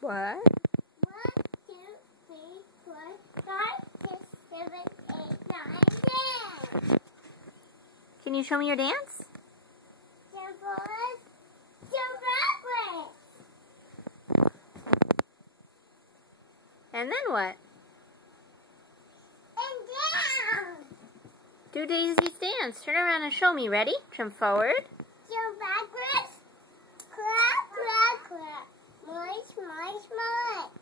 What? 1, 2, 3, 4, 5, 6, 7, 8, 9, 10. Can you show me your dance? Jump forward, jump backwards. And then what? And down. Do Daisy's dance. Turn around and show me. Ready? Jump forward. Jump backwards. Clap, clap, clap. March, march, march.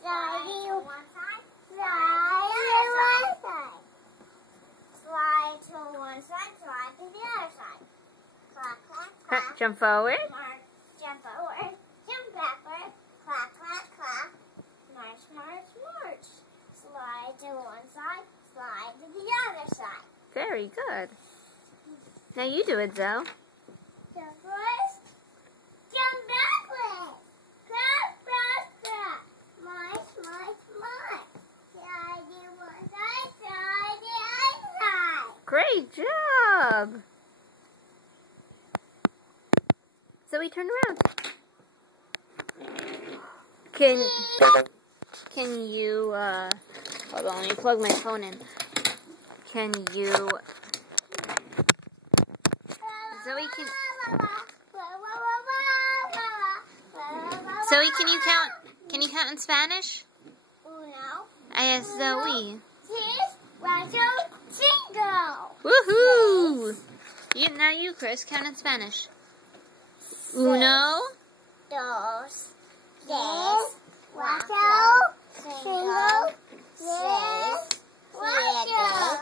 Slide to one side. Slide to one side. Slide to one side. Slide to the other side. Clap, clap, clap. Jump forward. March, jump forward. Jump backward. Clap, clap, clap. March, march, march. Slide to one side. Slide to the other side. Very good. Now you do it, Zoe. Jump first. Jump backwards. Clap, clap, clap. March, march, march. Slide to one side, slide to the other side. Great job. Zoe, turn around. Can you, hold on, let me plug my phone in. Can you, Zoe, can you count in Spanish? Uno. I asked Zoe. Tres, cuatro, cinco. Woohoo! Now you, Chris, count in Spanish. Uno, Dos, tres, cuatro, cinco, seis, siete,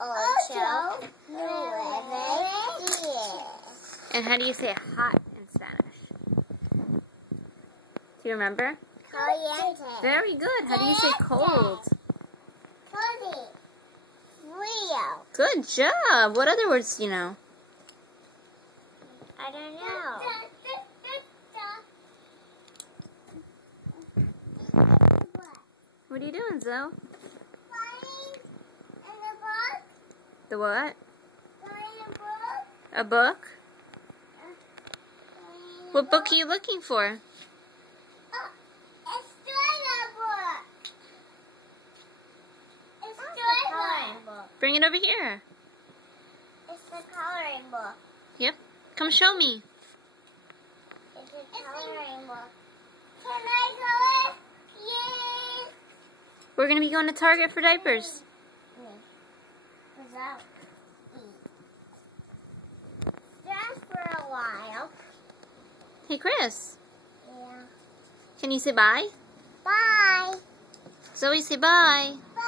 ocho, nueve, diez. and how do you say hot in Spanish? Do you remember? Caliente. Very good. How do you say cold? Cody. Rio. Good job. What other words do you know? I don't know. What are you doing, Zoe? Playing in the book. The what? Playing a book. A book? Playing a What book are you looking for? Oh, it's coloring book. It's coloring book. Bring it over here. It's the coloring book. Yep. Come show me. It's a coloring book. Can I color? Yes. We're going to be going to Target for diapers. Without just for a while. Hey, Chris. Yeah. Can you say bye? Bye. Zoe, say bye. Bye.